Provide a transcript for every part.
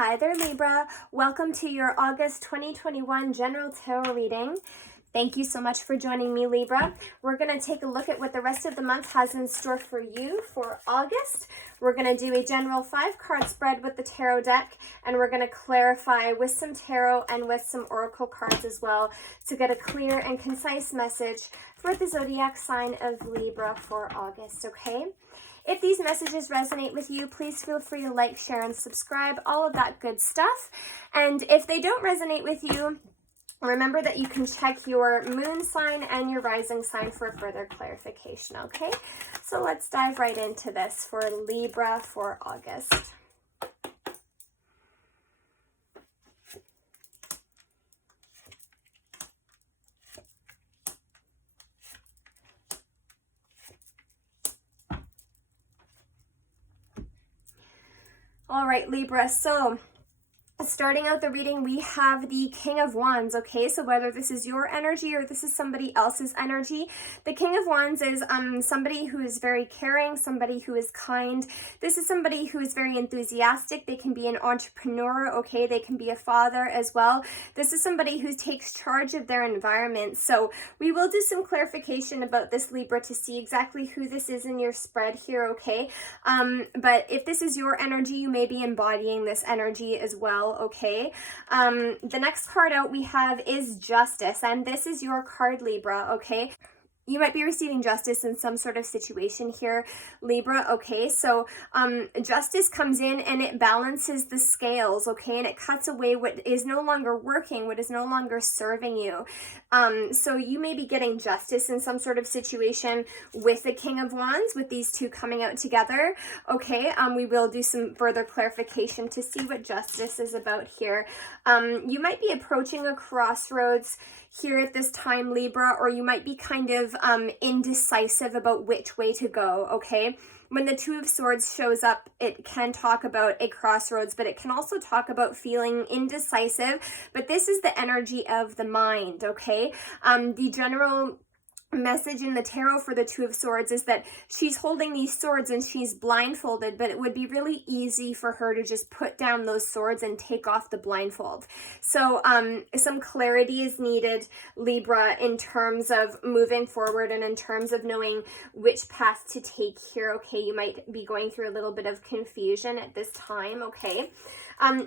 Hi there, Libra. Welcome to your August 2021 General Tarot reading. Thank you so much for joining me, Libra. We're going to take a look at what the rest of the month has in store for you for August. We're going to do a general 5-card spread with the tarot deck, and we're going to clarify with some tarot and with some oracle cards as well to get a clear and concise message for the zodiac sign of Libra for August, okay? If these messages resonate with you, please feel free to like, share, and subscribe, all of that good stuff. And if they don't resonate with you, remember that you can check your moon sign and your rising sign for further clarification, okay? So let's dive right into this for Libra for August. All right, Libra, so starting out the reading, we have the King of Wands, okay? So whether this is your energy or this is somebody else's energy, the King of Wands is somebody who is very caring, somebody who is kind. This is somebody who is very enthusiastic. They can be an entrepreneur, okay? They can be a father as well. This is somebody who takes charge of their environment. So we will do some clarification about this, Libra, to see exactly who this is in your spread here, okay? But if this is your energy, you may be embodying this energy as well. Okay, the next card out we have is Justice, and this is your card, Libra, okay? You might be receiving justice in some sort of situation here, Libra, okay? So justice comes in and it balances the scales, okay? And it cuts away what is no longer working, what is no longer serving you. So you may be getting justice in some sort of situation with the King of Wands, with these two coming out together, okay? We will do some further clarification to see what justice is about here. You might be approaching a crossroads here at this time, Libra, or you might be kind of indecisive about which way to go, okay? When the Two of Swords shows up, it can talk about a crossroads, but it can also talk about feeling indecisive, but this is the energy of the mind, okay? The general message in the tarot for the Two of Swords is that she's holding these swords and she's blindfolded, but it would be really easy for her to just put down those swords and take off the blindfold. So some clarity is needed, Libra, in terms of moving forward and in terms of knowing which path to take here, okay? You might be going through a little bit of confusion at this time, okay?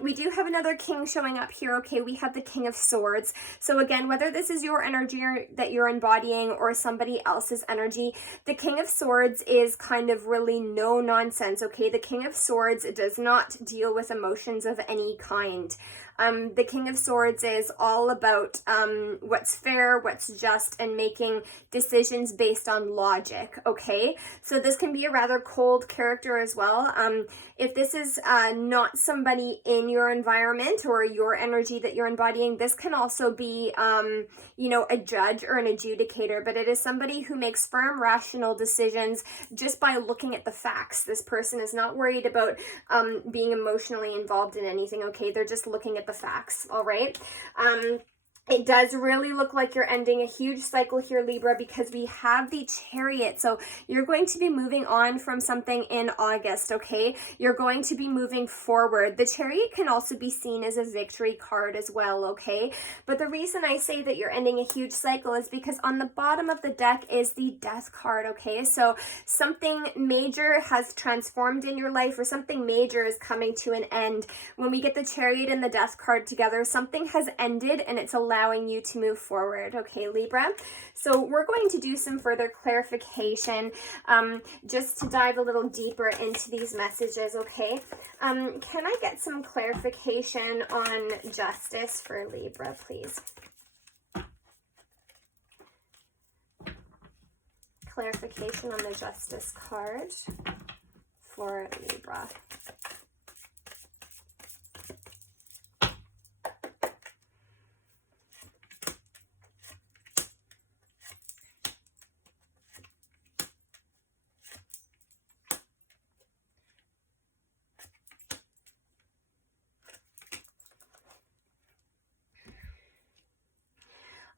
We do have another king showing up here, okay? We have the King of Swords. So again, whether this is your energy that you're embodying or somebody else's energy, the King of Swords is kind of really no nonsense, okay? The King of Swords does not deal with emotions of any kind. The King of Swords is all about what's fair, what's just, and making decisions based on logic, okay? So this can be a rather cold character as well. If this is not somebody in your environment or your energy that you're embodying, this can also be, you know, a judge or an adjudicator, but it is somebody who makes firm, rational decisions just by looking at the facts. This person is not worried about being emotionally involved in anything, okay? They're just looking at the facts, all right? It does really look like you're ending a huge cycle here, Libra, because we have the Chariot. So you're going to be moving on from something in August, okay? You're going to be moving forward. The Chariot can also be seen as a victory card as well, okay? But the reason I say that you're ending a huge cycle is because on the bottom of the deck is the Death card, okay? So something major has transformed in your life, or something major is coming to an end. When we get the Chariot and the Death card together, something has ended and it's allowing you to move forward, okay, Libra? So we're going to do some further clarification just to dive a little deeper into these messages, okay? Can I get some clarification on justice for Libra, please? Clarification on the Justice card for Libra.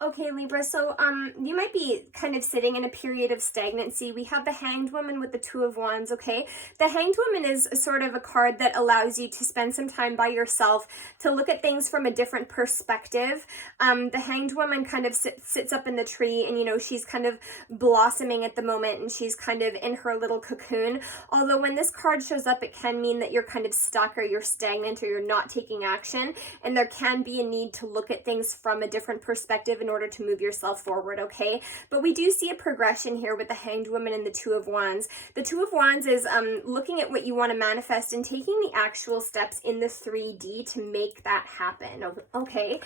Okay, Libra, so you might be kind of sitting in a period of stagnancy. We have the Hanged Woman with the Two of Wands, okay? The Hanged Woman is sort of a card that allows you to spend some time by yourself, to look at things from a different perspective. The Hanged Woman kind of sits up in the tree, and, you know, she's kind of blossoming at the moment, and she's kind of in her little cocoon. Although when this card shows up, it can mean that you're kind of stuck, or you're stagnant, or you're not taking action, and there can be a need to look at things from a different perspective in order to move yourself forward, okay? But we do see a progression here with the Hanged Woman and the Two of Wands. The Two of Wands is looking at what you want to manifest and taking the actual steps in the 3D to make that happen, okay?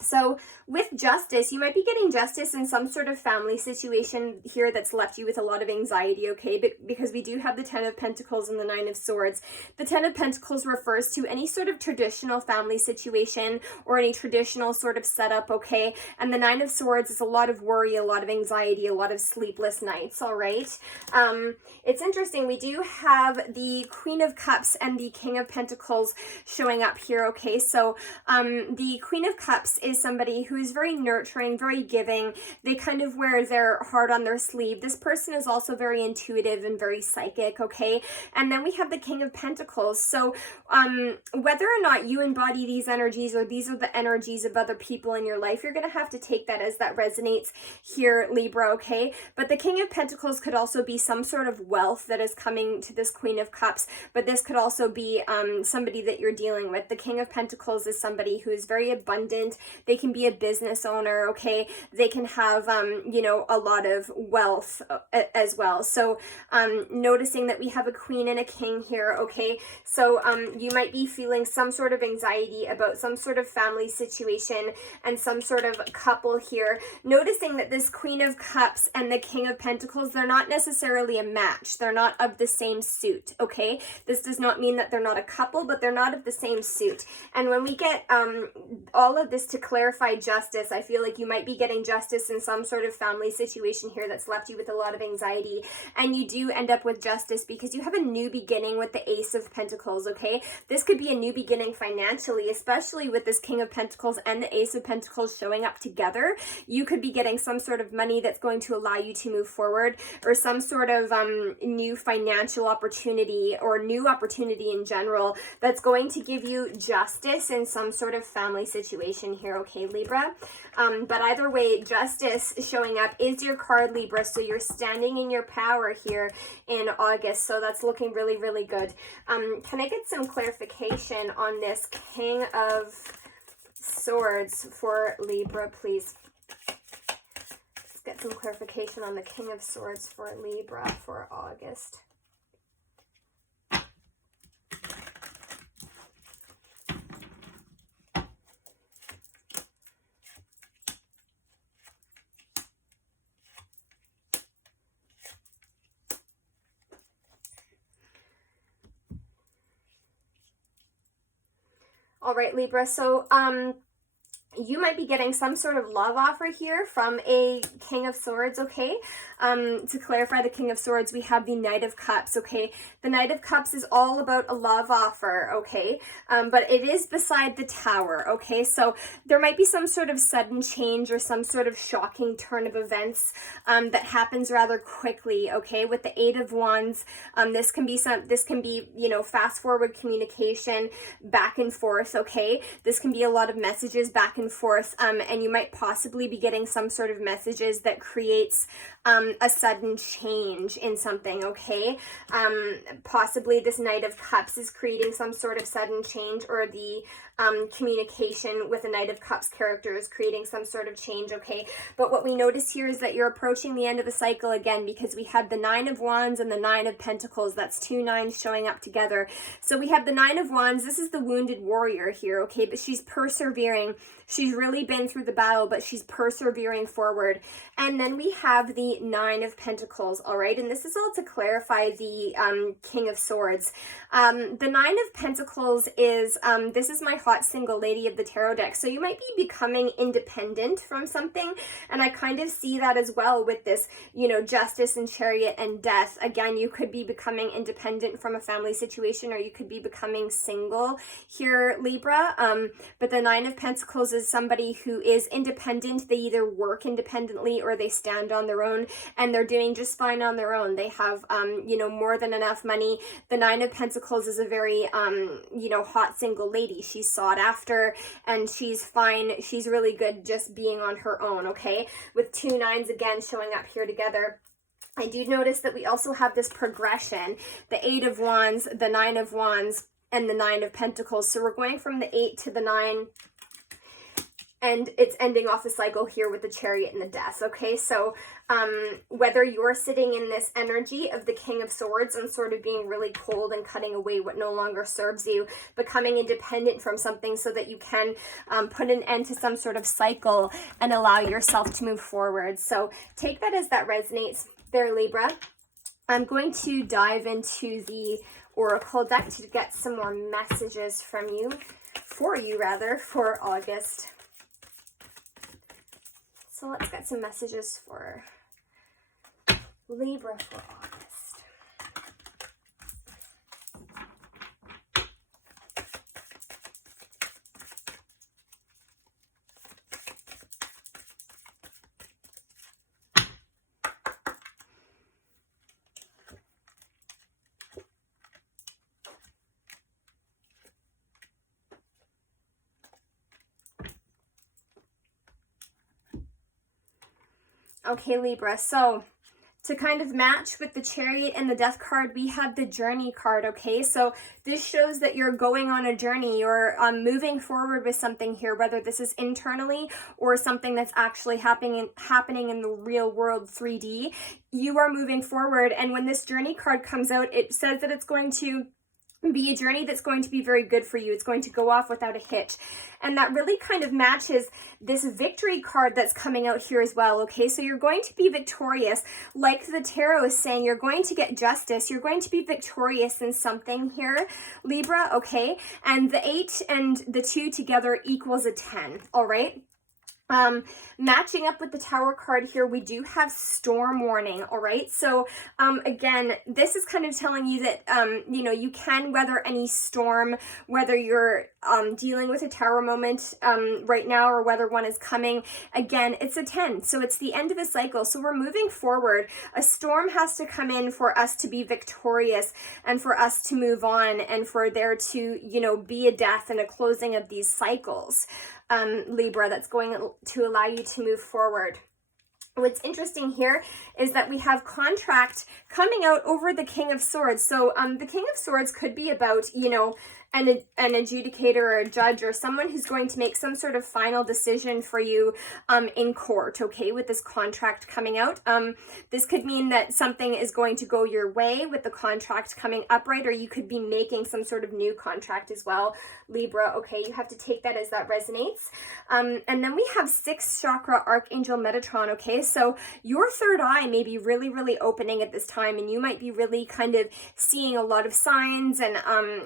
So with justice, you might be getting justice in some sort of family situation here that's left you with a lot of anxiety, okay? But because we do have the Ten of Pentacles and the Nine of Swords. The Ten of Pentacles refers to any sort of traditional family situation or any traditional sort of setup, okay? And the Nine of Swords is a lot of worry, a lot of anxiety, a lot of sleepless nights, all right? It's interesting. We do have the Queen of Cups and the King of Pentacles showing up here, okay? So the Queen of Cups is somebody who is very nurturing, very giving. They kind of wear their heart on their sleeve. This person is also very intuitive and very psychic, okay? And then we have the King of Pentacles. So whether or not you embody these energies, or these are the energies of other people in your life, you're going to have to take that as that resonates here, Libra, okay? But the King of Pentacles could also be some sort of wealth that is coming to this Queen of Cups, but this could also be somebody that you're dealing with. The King of Pentacles is somebody who is very abundant. They can be a business owner, okay? They can have, you know, a lot of wealth as well. So noticing that we have a queen and a king here, okay? So you might be feeling some sort of anxiety about some sort of family situation and some sort of couple here. Noticing that this Queen of Cups and the King of Pentacles, they're not necessarily a match. They're not of the same suit, okay? This does not mean that they're not a couple, but they're not of the same suit. And when we get all of this to clarify justice, I feel like you might be getting justice in some sort of family situation here that's left you with a lot of anxiety, and you do end up with justice because you have a new beginning with the Ace of Pentacles, okay? This could be a new beginning financially, especially with this King of Pentacles and the Ace of Pentacles showing up together. You could be getting some sort of money that's going to allow you to move forward, or some sort of new financial opportunity, or new opportunity in general, that's going to give you justice in some sort of family situation here, okay, Libra? But either way, justice showing up is your card, Libra, so you're standing in your power here in August, so that's looking really, really good. Can I get some clarification on this King of Swords for Libra, please? Let's get some clarification on the King of Swords for Libra for August. All right, Libra, so you might be getting some sort of love offer here from a King of Swords, okay? To clarify the King of Swords, we have the Knight of Cups, okay? The Knight of Cups is all about a love offer, okay? But it is beside the Tower, okay? So there might be some sort of sudden change or some sort of shocking turn of events that happens rather quickly, okay? With the Eight of Wands, this can be, you know, fast forward communication back and forth, okay? This can be a lot of messages back and forth, and you might possibly be getting some sort of messages that creates a sudden change in something, okay? Possibly this Knight of Cups is creating some sort of sudden change, or the communication with the Knight of Cups character is creating some sort of change, okay? But what we notice here is that you're approaching the end of the cycle again, because we have the Nine of Wands and the Nine of Pentacles. That's two nines showing up together. So we have the Nine of Wands. This is the wounded warrior here, okay? But she's persevering. She's really been through the battle, but she's persevering forward. And then we have the Nine of Pentacles, all right? And this is all to clarify the King of Swords. The Nine of Pentacles is, this is my hot single lady of the tarot deck. So you might be becoming independent from something. And I kind of see that as well with this, you know, Justice and Chariot and Death. Again, you could be becoming independent from a family situation, or you could be becoming single here, Libra. But the Nine of Pentacles is somebody who is independent. They either work independently or they stand on their own, and they're doing just fine on their own. They have, you know, more than enough money. The Nine of Pentacles is a very, you know, hot single lady. She's sought after and she's fine. She's really good just being on her own, okay? With 2 9s again showing up here together. I do notice that we also have this progression, the 8 of Wands, the 9 of Wands, and the 9 of Pentacles. So we're going from the 8 to the 9, and it's ending off the cycle here with the Chariot and the Death, okay? So whether you're sitting in this energy of the King of Swords and sort of being really cold and cutting away what no longer serves you, becoming independent from something so that you can put an end to some sort of cycle and allow yourself to move forward. So take that as that resonates there, Libra. I'm going to dive into the Oracle deck to get some more messages from you, for August. So let's get some messages for Libra for August. Okay, Libra, so to kind of match with the Chariot and the Death card, we have the Journey card, okay? So this shows that you're going on a journey, you're moving forward with something here, whether this is internally or something that's actually happening in the real world 3D. You are moving forward, and when this Journey card comes out, it says that it's going to be a journey that's going to be very good for you. It's going to go off without a hitch. And that really kind of matches this Victory card that's coming out here as well, okay? So you're going to be victorious. Like the Tarot is saying, you're going to get justice. You're going to be victorious in something here, Libra, okay? And the 8 and the 2 together equals a 10, all right? Matching up with the Tower card here, we do have storm warning, all right? So, again, this is kind of telling you that, you know, you can weather any storm, whether you're dealing with a Tower moment right now or whether one is coming. Again, it's a 10, so it's the end of a cycle. So we're moving forward. A storm has to come in for us to be victorious and for us to move on and for there to, you know, be a death and a closing of these cycles. Libra, that's going to allow you to move forward. What's interesting here is that we have contract coming out over the King of Swords. So the King of Swords could be about, you know, an adjudicator or a judge or someone who's going to make some sort of final decision for you in court, okay, with this contract coming out. This could mean that something is going to go your way with the contract coming upright, or you could be making some sort of new contract as well, Libra, okay? You have to take that as that resonates. And then we have 6th chakra Archangel Metatron, okay? So your third eye may be really, really opening at this time, and you might be really kind of seeing a lot of signs and,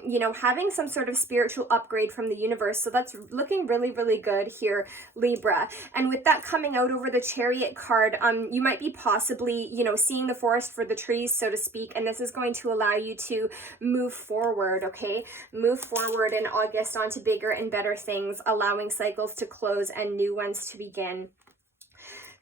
you know, having some sort of spiritual upgrade from the universe. So that's looking really, really good here, Libra. And with that coming out over the Chariot card, you might be possibly, you know, seeing the forest for the trees, so to speak, and this is going to allow you to move forward, okay? Move forward in August onto bigger and better things, allowing cycles to close and new ones to begin.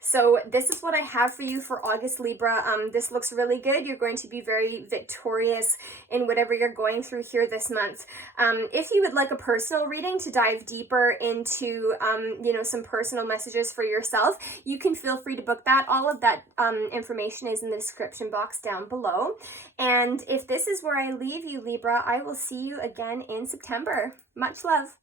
So this is what I have for you for August, Libra. This looks really good. You're going to be very victorious in whatever you're going through here this month. If you would like a personal reading to dive deeper into, you know, some personal messages for yourself, you can feel free to book that. All of that information is in the description box down below. And if this is where I leave you, Libra, I will see you again in September. Much love.